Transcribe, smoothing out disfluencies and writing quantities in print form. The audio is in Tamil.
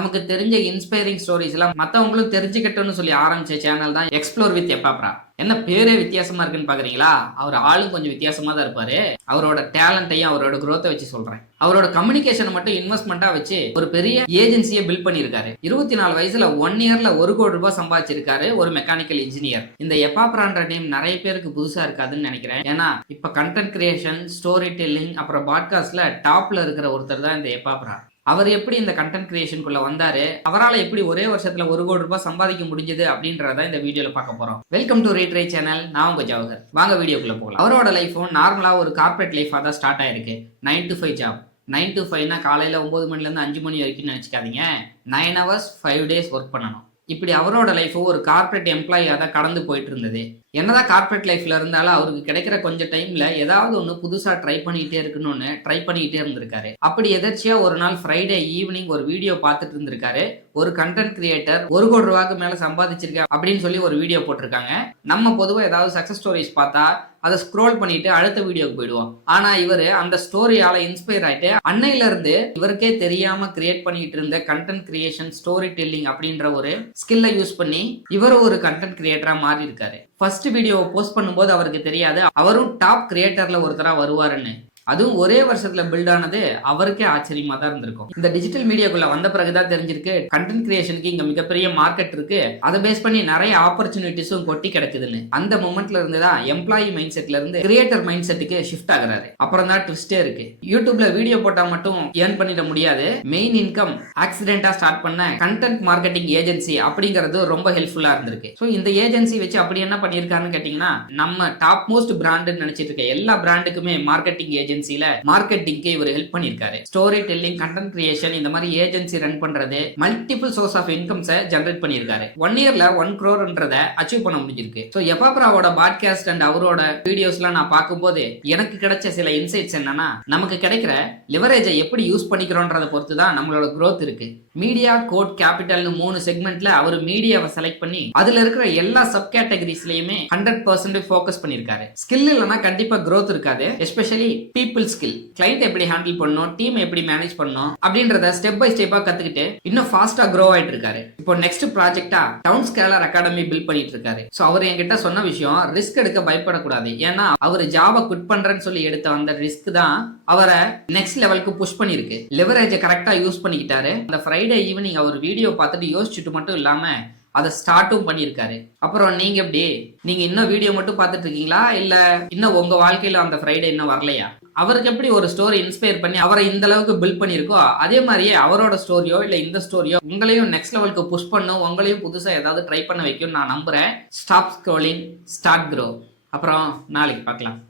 நமக்கு தெரிஞ்ச இன்ஸ்பைரிங் ஸ்டோரிஸ் எல்லாம் மத்தவங்களும் தெரிஞ்சுக்கட்டும்னு சொல்லி ஆரம்பிச்ச சேனல் தான் எக்ஸ்ப்ளோர் வித் எப்பாப்ரா. என்ன பேரே வித்தியாசமா இருக்குன்னு பாக்குறீங்களா? அவர் ஆளும் கொஞ்சம் வித்தியாசமா தான் இருப்பாரு. அவரோட டேலண்ட்டையும் அவரோட குரோத்தை வச்சு சொல்றேன். அவரோட கம்யூனிகேஷன் மட்டும் இன்வெஸ்ட்மெண்டா வச்சு ஒரு பெரிய ஏஜென்சியை பில்ட் பண்ணிருக்காரு. 24 வயசுல 1 இயர்ல 1 கோடி ரூபாய் சம்பாதிச்சிருக்காரு ஒரு மெக்கானிக்கல் இன்ஜினியர். இந்த எப்பாப்ரான்ற நேம் நிறைய பேருக்கு புதுசா இருக்காதுன்னு நினைக்கிறேன். ஏன்னா இப்ப கண்டென்ட் கிரியேஷன், ஸ்டோரி டெல்லிங், அப்புறம் பாட்காஸ்ட்ல டாப்ல இருக்கிற ஒருத்தர் தான் இந்த எப்பாப்ரா. அவர் எப்படி இந்த கண்டென்ட் கிரியேஷனுக்குள்ள வந்தாரு, அவரால் எப்படி ஒரே வருஷத்துல 1 கோடி ரூபாய் சம்பாதிக்க முடிஞ்சது அப்படின்றத இந்த வீடியோல பார்க்க போறோம். Welcome to retry channel. நான் உங்க ஜவஹர். வாங்க வீடியோக்குள்ள போகலாம். அவரோட லைஃபும் நார்மலா ஒரு கார்பரேட் லைஃபா தான் ஸ்டார்ட் ஆயிருக்கு. 9 to 5 ஜாப். 9 to 5னா காலையில 9 மணில இருந்து 5 மணி வரைக்கும் நினைச்சுக்காதீங்க. 9 hours 5 days ஒர்க் பண்ணணும். இப்படி அவரோட லைஃப் ஒரு கார்பரேட் எம்ப்ளாயியா தான் கடந்து போயிட்டு இருந்தது. என்னதான் கார்பரேட் லைஃப்ல இருந்தாலும் அவருக்கு கிடைக்கிற கொஞ்சம் டைம்ல ஏதாவது ஒண்ணு புதுசா ட்ரை பண்ணிக்கிட்டே இருந்திருக்காரு. அப்படி எதர்ச்சியா ஒரு நாள் ஃப்ரைடே ஈவினிங் ஒரு வீடியோ பார்த்துட்டு இருந்திருக்காரு. ஒரு கண்டென்ட் கிரியேட்டர் 1 கோடி ரூபாய்க்கு மேல சம்பாதிச்சிருக்க அப்படின்னு சொல்லி ஒரு வீடியோ போட்டிருக்காங்க. நம்ம பொதுவா ஏதாவது சக்சஸ் ஸ்டோரிஸ் பார்த்தா அதை ஸ்க்ரோல் பண்ணிட்டு அடுத்த வீடியோக்கு போயிடுவோம். ஆனா இவரு அந்த ஸ்டோரியால இன்ஸ்பயர் ஆயிட்டு அன்னையில இருந்து இவருக்கே தெரியாம கிரியேட் பண்ணிட்டு இருந்த கண்டென்ட் கிரியேஷன், ஸ்டோரி டெல்லிங் அப்படின்ற ஒரு ஸ்கில்லை யூஸ் பண்ணி இவர் ஒரு கண்டென்ட் கிரியேட்டரா மாறி இருக்காரு. ஃபர்ஸ்ட் வீடியோ போஸ்ட் பண்ணும்போது அவருக்கு தெரியாது அவரும் டாப் கிரியேட்டர்ல ஒருத்தரா வருவாருன்னு. அதுவும் ஒரே வருஷத்துல பில்ட் ஆனது அவருக்கே ஆச்சரியமா தான் இருந்திருக்கும். இந்த டிஜிட்டல் மீடியாக்குள்ள வந்த பிறகுதான் தெரிஞ்சிருக்கு கண்டென்ட் கிரியேஷனுக்கு இங்க மிகப்பெரிய மார்க்கெட் இருக்கு. அதை பேஸ் பண்ணி நிறைய ஆப்பர்ச்சுனிட்டிஸும் கொட்டி கிடக்குதுன்னு. அந்த மொமெண்ட்ல இருந்து தான் எம்ப்ளாயி மைண்ட் செட்ல இருந்து கிரியேட்டர் மைண்ட் செட்டுக்கு ஷிஃப்ட் ஆகுறாரு. அப்புறம் தான் ட்விஸ்டே இருக்கு. யூடியூப்ல வீடியோ போட்டா மட்டும் ஏர்ன் பண்ணிட முடியாது. மெயின் இன்கம் ஆக்சிடென்டா ஸ்டார்ட் பண்ண கண்டென்ட் மார்க்கெட்டிங் ஏஜென்சி அப்படிங்கிறது ரொம்ப ஹெல்ப்ஃபுல்லா இருந்திருக்கு. ஸோ இந்த ஏஜென்சி வச்சு அப்படி என்ன பண்ணியிருக்காருன்னு கேட்டீங்கன்னா, நம்ம டாப் மோஸ்ட் பிராண்டுன்னு நினைச்சிட்டு இருக்க எல்லா பிராண்டுக்குமே மார்க்கெட்டிங் ஏஜென்சில மார்க்கெட்டிங்க்கு இவர் ஹெல்ப் பண்ணிருக்காரு. ஸ்டோரி டெல்லிங், கண்டென்ட் கிரியேஷன் இந்த மாதிரி ஏஜென்சி ரன் பண்றது மல்டிபிள் சோர்ஸ் ஆஃப் இன்கம்ஸை ஜெனரேட் பண்ணிருக்காரு. 1 இயர்ல 1 crore அச்சீவ் பண்ண முடிஞ்சிருக்கு. ஸோ எப்பாப்ராவோட பாட்காஸ்ட் அண்ட் அவரோட வீடியோஸ்லாம் நான் பார்க்கும்போது எனக்கு கிடைச்ச சில இன்சைட்ஸ் என்னன்னா, நமக்கு கிடைக்கிற லிவரேஜை எப்படி யூஸ் பண்ணிக்கிறோன்றத பொறுத்து தான் நம்மளோட growth இருக்கு. மீடியா, கோட், கேபிட்டல்னு 3 செக்மெண்ட்ல அவர் மீடியாவை செலக்ட் பண்ணி அதுல இருக்கிற எல்லா சப் கேட்டகரிஸ்லயுமே 100% ஃபோக்கஸ் பண்ணிருக்காரு. ஸ்கில் இல்லைன்னா கண்டிப்பா growth இருக்காது. Especially people skill. கிளைண்ட் எப்படி ஹேண்டில் பண்ணணும், டீம் எப்படி மேனேஜ் பண்ணணும் அப்படின்றத ஸ்டெப் பை ஸ்டெப்பா கத்துக்கிட்டு இன்னும் ஃபாஸ்டா க்ரோ ஆயிட்டு இருக்காரு. இப்போ நெக்ஸ்ட் ப்ராஜெக்டா டவுன் ஸ்கேலர் அகாடமி பில்ட் பண்ணிட்டு இருக்காரு. சோ அவர் என்கிட்ட சொன்ன விஷயம், ரிஸ்க் எடுக்க பயப்படக்கூடாது. ஏன்னா அவர் ஜாபை குட் பண்றேன்னு சொல்லி எடுத்த அந்த ரிஸ்க் தான் அவரை நெக்ஸ்ட் லெவலுக்கு புஷ் பண்ணிருக்கு. லிவரேஜை கரெக்டா யூஸ் பண்ணிக்கிட்டாரு. அந்த ஃப்ரைடே ஈவினிங் அவர் வீடியோ பார்த்துட்டு யோசிச்சுட்டு மட்டும் இல்லாம அதை ஸ்டார்ட்டும் பண்ணியிருக்காரு. அப்புறம் நீங்க இன்னும் வீடியோ மட்டும் பார்த்துட்டு இருக்கீங்களா, இல்ல இன்னும் உங்க வாழ்க்கையில அந்த ஃப்ரைடே இன்னும் வரலையா? அவருக்கு எப்படி ஒரு ஸ்டோரி இன்ஸ்பயர் பண்ணி அவரை இந்த அளவுக்கு பில்ட் பண்ணியிருக்கோ, அதே மாதிரியே அவரோட ஸ்டோரியோ இல்ல இந்த ஸ்டோரியோ உங்களையும் நெக்ஸ்ட் லெவலுக்கு புஷ் பண்ணும், உங்களையும் புதுசா ஏதாவது ட்ரை பண்ண வைக்கும் நான் நம்புறேன். Stop scrolling, start grow. அப்புறம் நாளைக்கு பார்க்கலாம்.